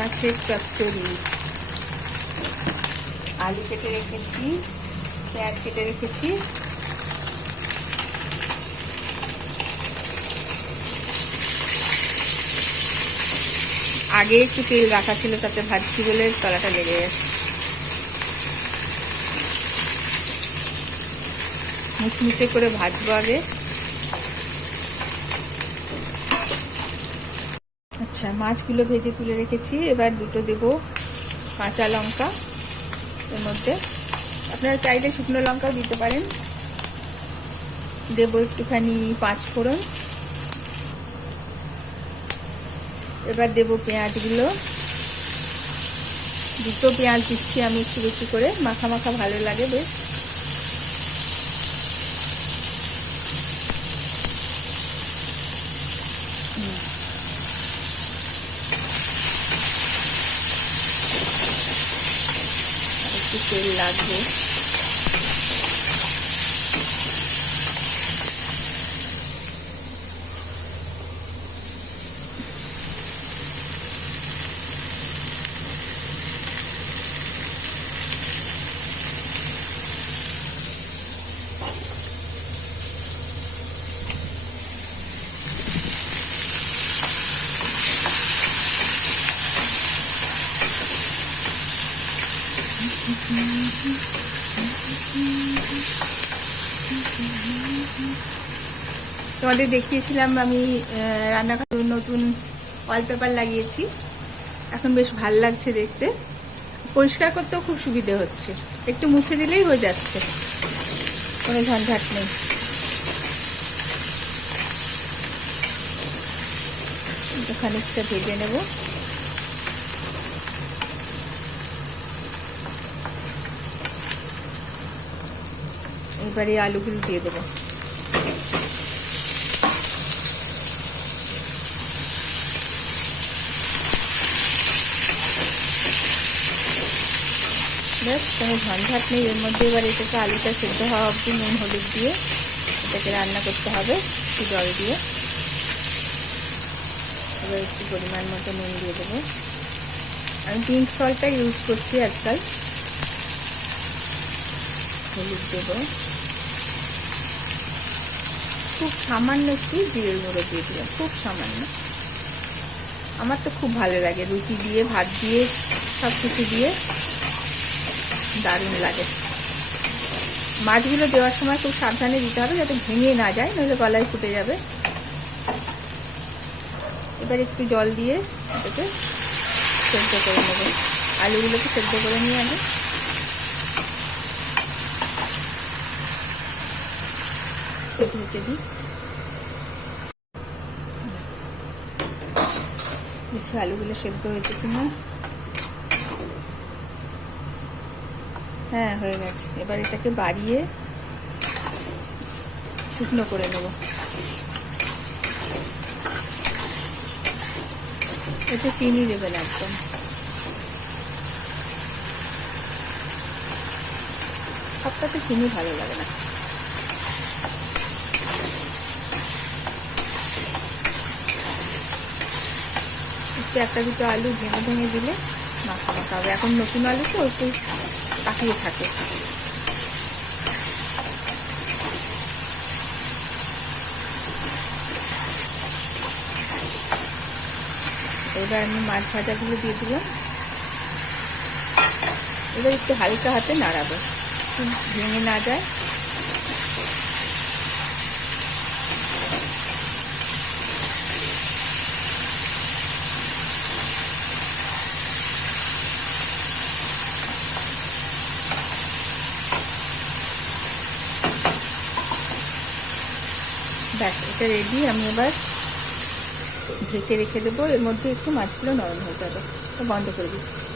মাছের চচ্চড়ি। আলু কেটে রেখেছি, পেঁয়াজ কেটে রেখেছি, আগে একটু তেল রাখা ছিল, তাতে ভাজছি বলে তলাটা লেগে গেছে। মুচমুচে করে ভাজবো আগে। আচ্ছা, মাছগুলো ভেজে তুলে রেখেছি। এবার দুটো দেব কাঁচা লঙ্কা এর মধ্যে, আপনারা চাইলে শুকনো লঙ্কাও দিতে পারেন। দেব একটুখানি 5 ফোড়ন। এবার দেব পেঁয়াজগুলো, দুটো পেঁয়াজ দিচ্ছি আমি একটু বেশি করে, মাখা মাখা ভালো লাগে বেশ। একটু তেল লাগবে। তোমাদের দেখিয়েছিলাম আমি রান্নাঘরে নতুন ওয়ালপেপার লাগিয়েছি, এখন বেশ ভাল লাগছে দেখতে। পরিষ্কার করতেও খুব সুবিধে হচ্ছে, একটু মুছে দিলেই হয়ে যাচ্ছে, কোনো ঝঞ্ঝাট নেই। খানিকটা ভেজে নেব। এবারে আলুগুলো দিয়ে দেবো। ব্যাস, কোনো ঝঞ্ঝাট নেই এর মধ্যে। এবার এটাকে আলুটা সেদ্ধ হওয়া অবধি নুন হলুদ দিয়ে এটাকে রান্না করতে হবে একটু জল দিয়ে। এবার একটু পরিমাণ মতো নুন দিয়ে দেবো। আমি পিঙ্ক সল্টটা ইউজ করছি আজকাল। হলুদ দেবো, খুব সামান্য একটু জিরের গুঁড়ো দিয়ে দিলাম, খুব সামান্য। আমার তো খুব ভালো লাগে, রুটি দিয়ে ভাত দিয়ে সব কিছু দিয়ে দারুণ লাগে। মাছগুলো দেওয়ার সময় খুব সাবধানে দিতে হবে যাতে ভেঙে না যায়, নইলে গলায় ফুটে যাবে। এবার একটু জল দিয়ে এটাকে সেদ্ধ করে নেব। আলুগুলোকে সেদ্ধ করে নিয়ে আগে ঢেকে দিই। দেখি আলুগুলো সেদ্ধ হয়েছে কিনা। হ্যাঁ, হয়ে গেছে। এবার এটাকে বাড়িয়ে শুকনো করে নেব। এতে চিনি দেবেন একদম। সবটাতে চিনি ভালো লাগে না। একটু একটা দুটো আলু ভেঙে ভেঙে দিলে মাখা মাখা হবে। এখন নতুন আলু তো একটু পাকিয়ে থাকে। এবার আমি মাছ ভাজাগুলো দিয়ে দিলাম। এবার একটু হালকা হাতে নাড়াবো, ভেঙে না যায়। ব্যাস, এটা রেডি। আমি এবার ঢেকে রেখে দেবো, এর মধ্যে একটু মাছগুলো নরম হয়ে যাবে। বন্ধ করে দিচ্ছি।